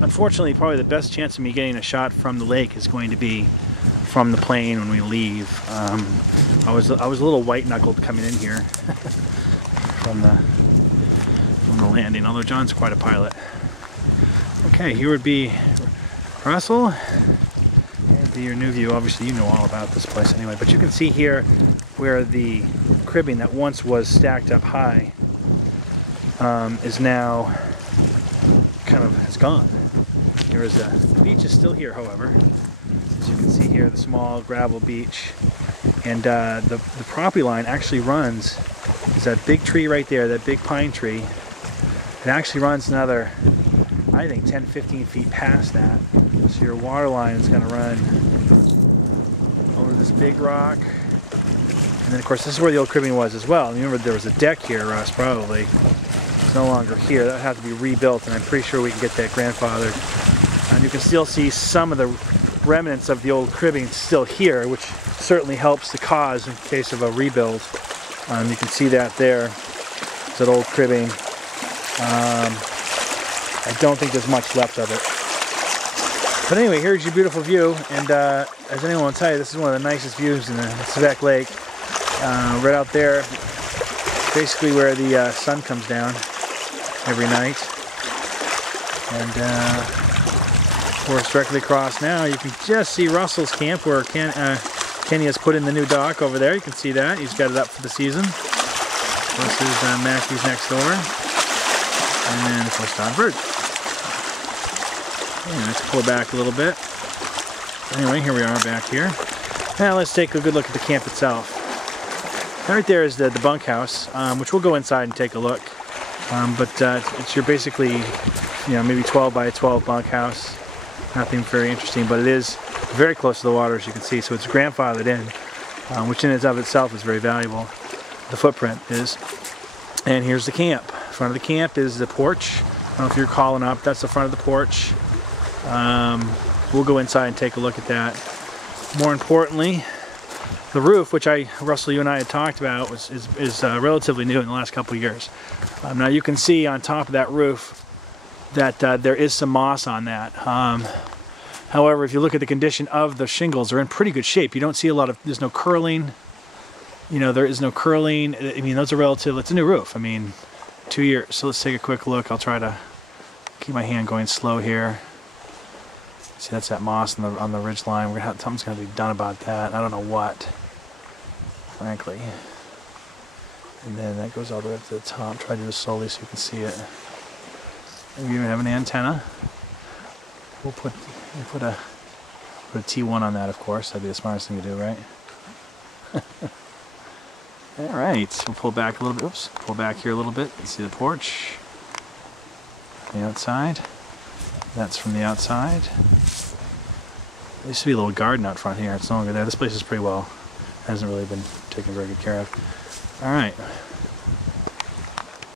unfortunately, probably the best chance of me getting a shot from the lake is going to be from the plane when we leave. I was a little white-knuckled coming in here from the landing, although John's quite a pilot. Okay, here would be Russell. And be your new view. Obviously, you know all about this place anyway, but you can see here where the cribbing that once was stacked up high is now kind of has gone. There is the beach is still here, however. As you can see here, the small gravel beach, and the property line actually runs. There's that big tree right there, that big pine tree. It actually runs another, I think, 10-15 feet past that. So your water line is going to run over this big rock. And then, of course, this is where the old cribbing was as well. And remember, there was a deck here, Russ, probably. It's no longer here. That would have to be rebuilt, and I'm pretty sure we can get that grandfathered. And you can still see some of the remnants of the old cribbing still here, which certainly helps the cause in case of a rebuild. You can see that there. It's that old cribbing. I don't think there's much left of it. But anyway, here's your beautiful view, and as anyone will tell you, this is one of the nicest views in the Sebec Lake. Right out there, basically where the sun comes down every night. And of course, directly across now, you can just see Russell's camp where Kenny has put in the new dock over there. You can see that. He's got it up for the season. This is Matthew's next door. And then, of course, Don Bird. Yeah, let's pull back a little bit. Anyway, here we are back here. Now let's take a good look at the camp itself. Right there is the bunkhouse, which we'll go inside and take a look. But it's your basically, you know, maybe 12 by 12 bunkhouse. Nothing very interesting, but it is very close to the water, as you can see. So it's grandfathered in, which in and of itself is very valuable. The footprint is. And here's the camp. Front of the camp is the porch. I don't know if you're calling up. That's the front of the porch. We'll go inside and take a look at that. More importantly, the roof, which Russell, you and I had talked about, is relatively new in the last couple of years. Now you can see on top of that roof that there is some moss on that. However, if you look at the condition of the shingles, they're in pretty good shape. You don't see a lot of, there's no curling. You know, there is no curling. I mean, those are relative, it's a new roof. I mean, 2 years. So let's take a quick look. I'll try to keep my hand going slow here. See, that's that moss on the ridge line. We're gonna have, something's gonna be done about that. I don't know what, frankly. And then that goes all the way up to the top. Try to do it slowly so you can see it. Maybe even have an antenna. We'll put a T1 on that, of course. That'd be the smartest thing to do, right? All right, we'll pull back a little bit. Oops, pull back here a little bit. You see the porch. The outside. That's from the outside. There used to be a little garden out front here. It's no longer there. This place is pretty well, hasn't really been taken very good care of. All right.